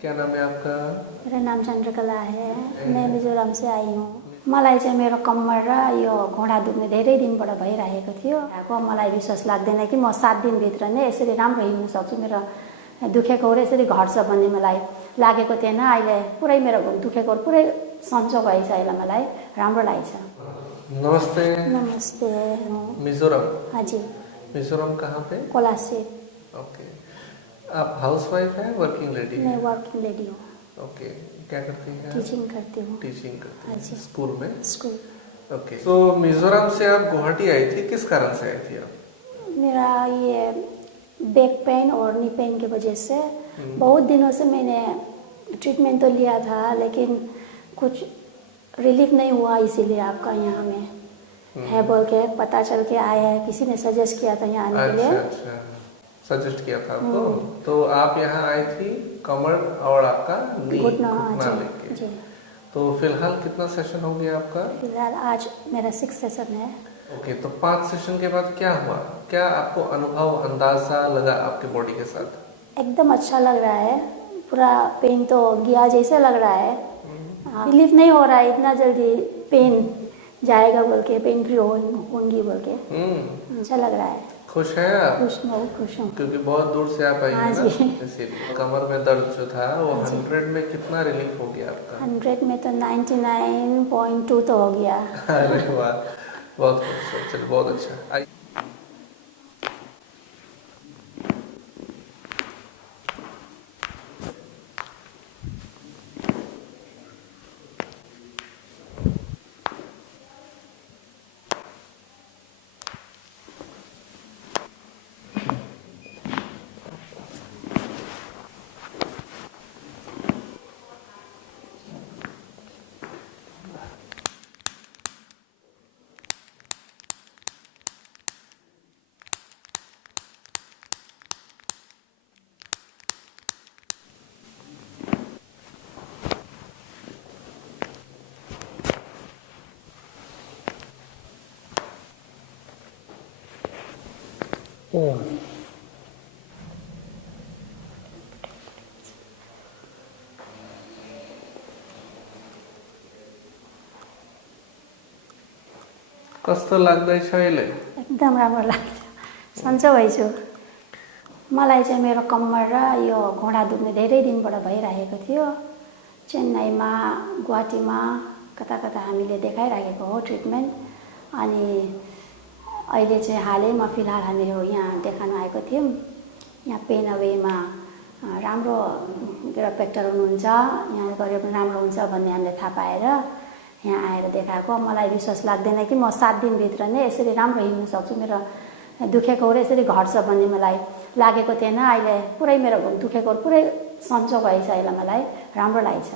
क्या नाम है आपका? मेरा नाम चन्द्रकला है। मैं मिजोरम से आई हूँ। मलाई चाहिँ मेरो कम्मर र यो घुँडा दुख्ने धेरै दिनबाट भइरहेको थियो। मलाई विश्वास लाग्दैन कि म 7 दिनभित्र नै यसरी राम्रो हिँड्न सक्छु, मेरो दुखेको यसरी घट्छ भन्ने मलाई लागेको थिएन। अहिले पुरै मेरो दुखेको पुरै सन्चो भएछ। अहिले मलाई राम्रो लागेछ। नमस्ते। नमस्ते। मिजोरम? हाँ जी। मिजोरम कहाँ पे? कोलासिब। ओके। आप हाउसवाइफ हैं, वर्किंग लेडी? मैं वर्किंग लेडी हूँ। ओके। क्या करती हैं? टीचिंग करती हूँ। टीचिंग करती हैं? हाँ जी। स्कूल में? स्कूल। ओके। तो मिजोरम से आप गुवाहाटी आई थी, किस कारण से आई थी आप? मेरा ये बैक पेन और नी पेन की वजह से बहुत दिनों से मैंने ट्रीटमेंट तो लिया था, लेकिन कुछ रिलीफ नहीं हुआ। इसीलिए आपका यहाँ में है बोल के पता चल के आया है। किसी ने सजेस्ट किया था यहाँ आने के लिए। अच्छा, सजेस्ट किया था आपको। तो आप यहाँ आई थी कमर और आपका घुटना लेके। तो फिलहाल कितना सेशन हो गया आपका? फिलहाल आज मेरा 6 सेशन है। ओके। तो 5 सेशन के बाद क्या हुआ? क्या आपको अनुभव, अंदाजा लगा आपके बॉडी के साथ? एकदम अच्छा लग रहा है। पूरा पेन तो गया जैसे लग रहा है। रिलीफ नहीं हो रहा है इतना जल्दी पेन जाएगा बोल के, पेन फ्री होंगी बोल के। अच्छा लग रहा है। खुश हैं आप? बहुत खुश हूँ। क्योंकि बहुत दूर से आप आई हैं ना, इसीलिए। कमर में दर्द जो था वो 100 में कितना रिलीफ हो गया आपका? 100 में तो 99.2 तो हो गया। अरे वाह, बहुत खूबसूरत। चलो, बहुत अच्छा। कस्तो लाग्दैछ अहिले? एकदम राम्रो लाग्छ। सन्चो भइछु। मलाई चाहिँ मेरो कम्मर र यो घुँडा दुख्ने धेरै दिनबाट भइरहेको थियो। चेन्नईमा, गुवाहाटीमा कता कता हामीले देखाइराखेको हो ट्रिटमेन्ट। अनि अहिले चाहिँ हालैमा फिलहाल हामीहरू यहाँ देखाउन आएको थियौँ। यहाँ पेन अवेमा राम्रो डेक्टर हुनुहुन्छ, यहाँ गरे पनि राम्रो हुन्छ भन्ने हामीले थाहा पाएर यहाँ आएर देखाएको। मलाई विश्वास लाग्दैन कि म 7 दिनभित्र नै यसरी राम्रो हिँड्न सक्छु, मेरो दुखेको यसरी घट्छ भन्ने मलाई लागेको थिएन। अहिले पुरै मेरो दुखेको पुरै सन्चो भएछ। अहिले मलाई राम्रो लागेछ।